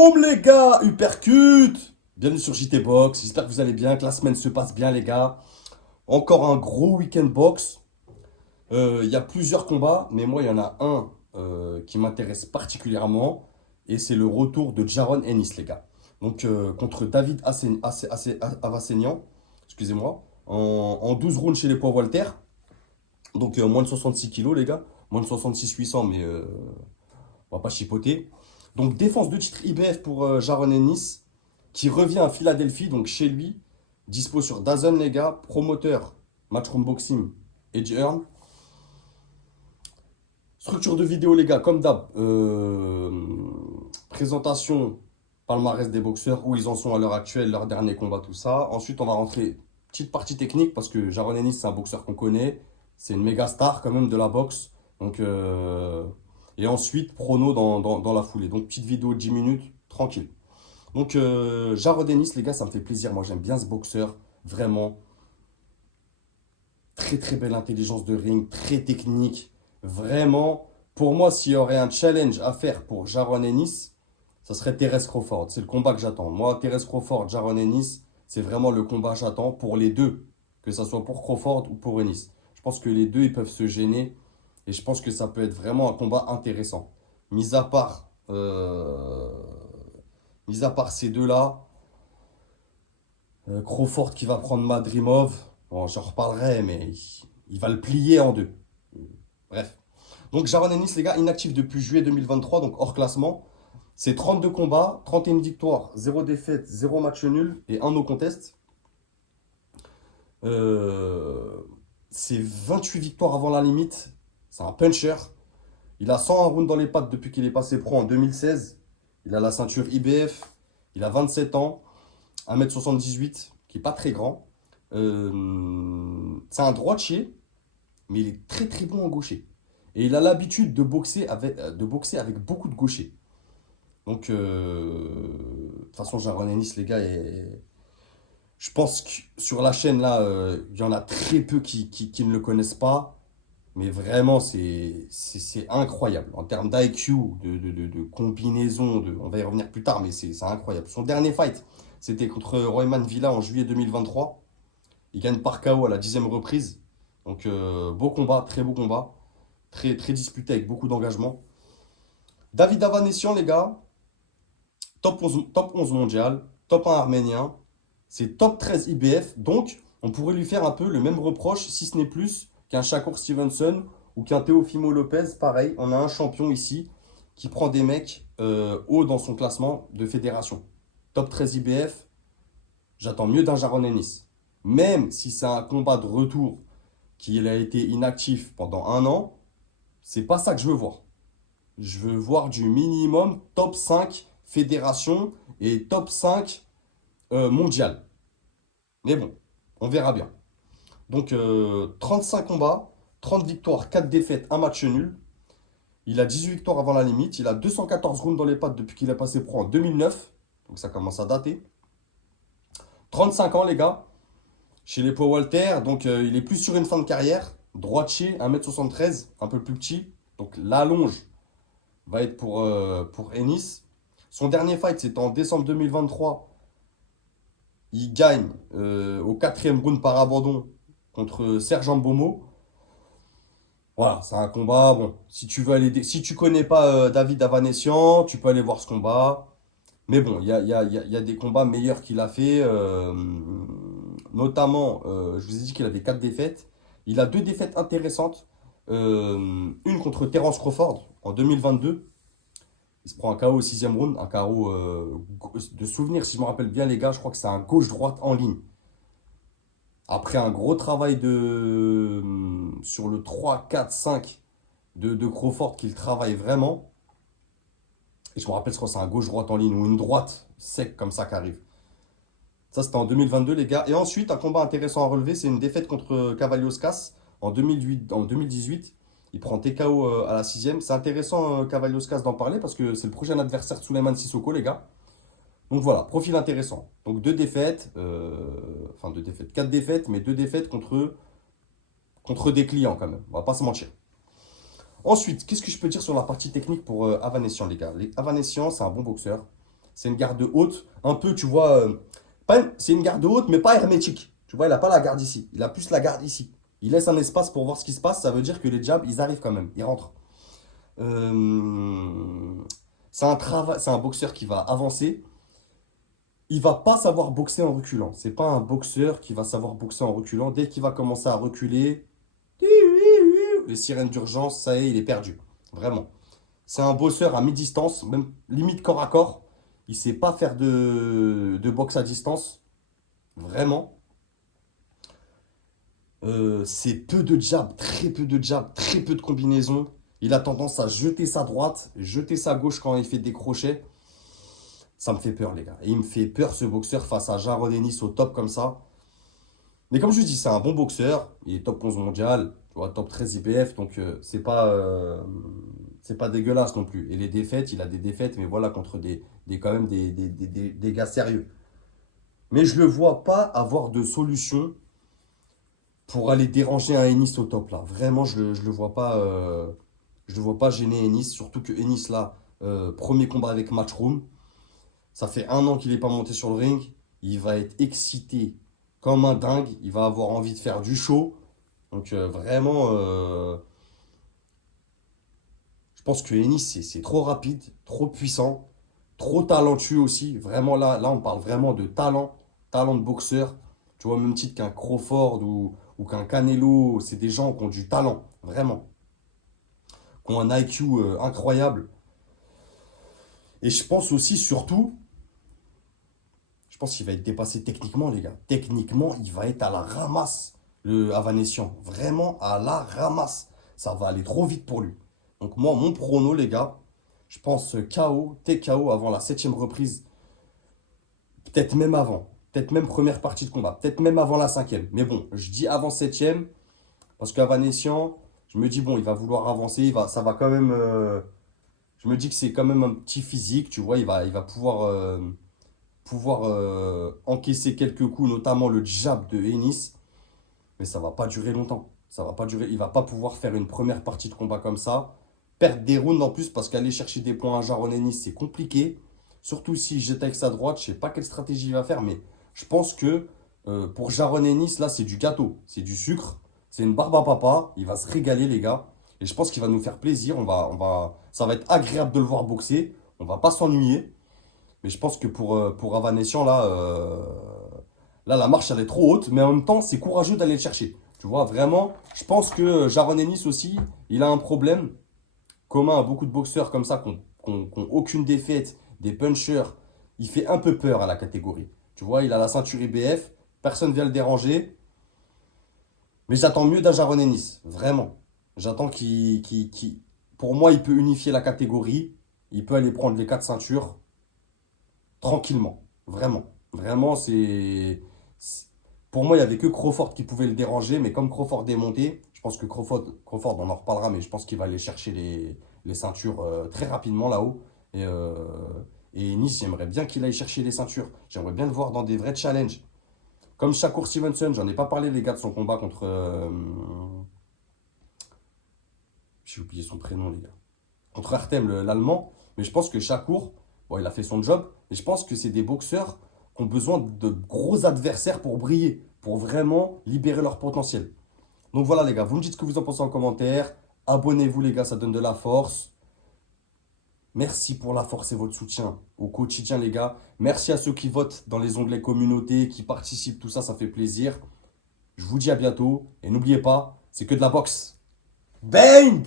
Boum les gars, uppercut. Bienvenue sur JT Box, j'espère que vous allez bien, que la semaine se passe bien les gars. Encore un gros week-end box. Il y a plusieurs combats, mais moi il y en a un qui m'intéresse particulièrement. Et c'est le retour de Jaron Ennis les gars. Donc contre David Avassenian, excusez-moi, en 12 rounds chez les poids Walter. Donc moins de 66 kilos les gars, moins de 66 800 mais on va pas chipoter. Donc défense de titre IBF pour Jaron Ennis, qui revient à Philadelphie, donc chez lui, dispo sur DAZN les gars, promoteur, Matchroom Boxing, Eddie Hearn. Structure de vidéo les gars, comme d'hab, présentation, palmarès des boxeurs, où ils en sont à l'heure actuelle, leur dernier combat, tout ça. Ensuite on va rentrer, petite partie technique, parce que Jaron Ennis c'est un boxeur qu'on connaît, c'est une méga star quand même de la boxe. Donc, et ensuite prono dans la foulée. Donc petite vidéo de 10 minutes, tranquille. Donc, Jaron Ennis, les gars, ça me fait plaisir. Moi, j'aime bien ce boxeur. Vraiment. Très, très belle intelligence de ring. Très technique. Vraiment. Pour moi, s'il y aurait un challenge à faire pour Jaron Ennis, ça serait Terence Crawford. C'est le combat que j'attends. Moi, Terence Crawford, Jaron Ennis, c'est vraiment le combat que j'attends pour les deux. Que ce soit pour Crawford ou pour Ennis. Je pense que les deux, ils peuvent se gêner. Et je pense que ça peut être vraiment un combat intéressant. Mis à part, mis à part ces deux-là. Crawford qui va prendre Madrimov. Bon, j'en reparlerai, mais il va le plier en deux. Bref. Donc, Jaron Ennis, les gars, inactif depuis juillet 2023, donc hors classement. C'est 32 combats, 31 victoires, 0 défaite, 0 match nul et 1 no contest. Euh, c'est 28 victoires avant la limite. C'est un puncher. Il a 101 rounds dans les pattes depuis qu'il est passé pro en 2016. Il a la ceinture IBF. Il a 27 ans. 1m78, qui est pas très grand. C'est un droitier, mais il est très très bon en gaucher. Et il a l'habitude de boxer avec beaucoup de gauchers. Donc, de toute façon, Jaron Ennis, les gars, je pense que sur la chaîne, là, il y en a très peu qui ne le connaissent pas. Mais vraiment, c'est incroyable. En termes d'IQ, de combinaison, on va y revenir plus tard, mais c'est incroyable. Son dernier fight, c'était contre Royman Villa en juillet 2023. Il gagne par KO à la 10e reprise. Donc, beau combat, très beau combat. Très, très disputé avec beaucoup d'engagement. David Avanesyan, les gars, top 11 mondial, top 1 arménien. C'est top 13 IBF. Donc, on pourrait lui faire un peu le même reproche, si ce n'est plus, qu'un Shakur Stevenson ou qu'un Teofimo Lopez. Pareil, on a un champion ici qui prend des mecs haut dans son classement de fédération. Top 13 IBF, j'attends mieux d'un Jaron Ennis. Même si c'est un combat de retour qu'il a été inactif pendant un an, c'est pas ça que je veux voir. Je veux voir du minimum top 5 fédération et top 5 mondial. Mais bon, on verra bien. Donc 35 combats, 30 victoires, 4 défaites, un match nul. Il a 18 victoires avant la limite. Il a 214 rounds dans les pattes depuis qu'il a passé pro en 2009. Donc ça commence à dater. 35 ans les gars. Chez les poids Walter. Donc il est plus sur une fin de carrière. Droitier, 1m73, un peu plus petit. Donc l'allonge va être pour Ennis. Son dernier fight, c'était en décembre 2023. Il gagne au 4e round par abandon contre Serge Ambomo. Voilà, c'est un combat. Bon, si tu veux aller, si tu connais pas David Avanesyan, tu peux aller voir ce combat. Mais bon, il y a des combats meilleurs qu'il a fait. Notamment, je vous ai dit qu'il avait 4 défaites. Il a 2 défaites intéressantes. Une contre Terence Crawford en 2022. Il se prend un KO au 6e round. Un KO de souvenir, si je me rappelle bien, les gars. Je crois que c'est un gauche-droite en ligne. Après un gros travail sur le 3, 4, 5 de Crawford qu'il travaille vraiment. Et je me rappelle, je crois que c'est un gauche-droite en ligne ou une droite sec comme ça qui arrive. Ça, c'était en 2022, les gars. Et ensuite, un combat intéressant à relever, c'est une défaite contre Cavalioscas en 2018. Il prend TKO à la 6e. C'est intéressant, Cavalioscas, d'en parler parce que c'est le prochain adversaire de Souleymane Sissoko, les gars. Donc voilà, profil intéressant. Donc 2 défaites, enfin 2 défaites, 4 défaites, mais 2 défaites contre des clients quand même. On va pas se mentir. Ensuite, qu'est-ce que je peux dire sur la partie technique pour Avanesyan, les gars? Avanesyan, c'est un bon boxeur. C'est une garde haute, un peu, tu vois, c'est une garde haute, mais pas hermétique. Tu vois, il n'a pas la garde ici. Il a plus la garde ici. Il laisse un espace pour voir ce qui se passe. Ça veut dire que les jabs, ils arrivent quand même. Ils rentrent. Euh, c'est un boxeur qui va avancer. Il va pas savoir boxer en reculant. C'est pas un boxeur qui va savoir boxer en reculant. Dès qu'il va commencer à reculer, les sirènes d'urgence, ça y est, il est perdu. Vraiment. C'est un boxeur à mi-distance, même limite corps à corps. Il sait pas faire de boxe à distance. Vraiment. C'est peu de jab, très peu de jab, très peu de combinaisons. Il a tendance à jeter sa droite, jeter sa gauche quand il fait des crochets. Ça me fait peur, les gars. Et il me fait peur, ce boxeur, face à Jaron Ennis au top comme ça. Mais comme je dis, c'est un bon boxeur. Il est top 11 mondial, tu vois, top 13 IBF. Donc, c'est pas dégueulasse non plus. Et les défaites, il a des défaites, mais voilà, contre quand même des gars sérieux. Mais je le vois pas avoir de solution pour aller déranger un Ennis au top, là. Vraiment, je le vois pas. Je le vois pas gêner Ennis. Surtout que Ennis, là, premier combat avec Matchroom. Ça fait 1 an qu'il n'est pas monté sur le ring. Il va être excité comme un dingue. Il va avoir envie de faire du show. Donc vraiment, je pense que Ennis, c'est trop rapide, trop puissant, trop talentueux aussi. Vraiment là, on parle vraiment de talent, talent de boxeur. Tu vois, même titre qu'un Crawford ou qu'un Canelo. C'est des gens qui ont du talent, vraiment. Qui ont un IQ incroyable. Et je pense aussi, surtout, je pense qu'il va être dépassé techniquement, les gars. Techniquement, il va être à la ramasse, le Avanesyan. Vraiment à la ramasse. Ça va aller trop vite pour lui. Donc moi, mon prono, les gars, je pense KO, TKO avant la 7e reprise. Peut-être même avant. Peut-être même première partie de combat. Peut-être même avant la 5e. Mais bon, je dis avant 7e. Parce qu'Avanesyan, je me dis, bon, il va vouloir avancer. Ça va quand même... je me dis que c'est quand même un petit physique. Tu vois, il va pouvoir encaisser quelques coups, notamment le jab de Ennis, mais ça va pas durer longtemps. Ça va pas durer. Il va pas pouvoir faire une première partie de combat comme ça. Perdre des rounds en plus parce qu'aller chercher des points à Jaron Ennis, c'est compliqué. Surtout si jette avec sa droite, je sais pas quelle stratégie il va faire, mais je pense que pour Jaron Ennis, là, c'est du gâteau, c'est du sucre, c'est une barbe à papa. Il va se régaler, les gars. Et je pense qu'il va nous faire plaisir. Ça va être agréable de le voir boxer. On va pas s'ennuyer. Mais je pense que pour Avanesyan, là, la marche, elle est trop haute. Mais en même temps, c'est courageux d'aller le chercher. Tu vois, vraiment, je pense que Jaron Ennis aussi, il a un problème commun à beaucoup de boxeurs comme ça, qui ont aucune défaite, des punchers. Il fait un peu peur à la catégorie. Tu vois, il a la ceinture IBF, personne ne vient le déranger. Mais j'attends mieux d'un Jaron Ennis, vraiment. J'attends pour moi, il peut unifier la catégorie. Il peut aller prendre les 4 ceintures tranquillement. Vraiment. Vraiment, pour moi, il n'y avait que Crawford qui pouvait le déranger, mais comme Crawford est monté, je pense que Crawford, on en reparlera, mais je pense qu'il va aller chercher les ceintures très rapidement là-haut. Et, euh, et Nice, j'aimerais bien qu'il aille chercher les ceintures. J'aimerais bien le voir dans des vrais challenges. Comme Shakur Stevenson, j'en ai pas parlé, les gars, de son combat contre. J'ai oublié son prénom, les gars. Contre Artem, l'Allemand. Mais je pense que Shakur, bon, il a fait son job, mais je pense que c'est des boxeurs qui ont besoin de gros adversaires pour briller, pour vraiment libérer leur potentiel. Donc voilà, les gars, vous me dites ce que vous en pensez en commentaire. Abonnez-vous, les gars, ça donne de la force. Merci pour la force et votre soutien au quotidien, les gars. Merci à ceux qui votent dans les onglets communauté, qui participent, tout ça, ça fait plaisir. Je vous dis à bientôt. Et n'oubliez pas, c'est que de la boxe. Bang!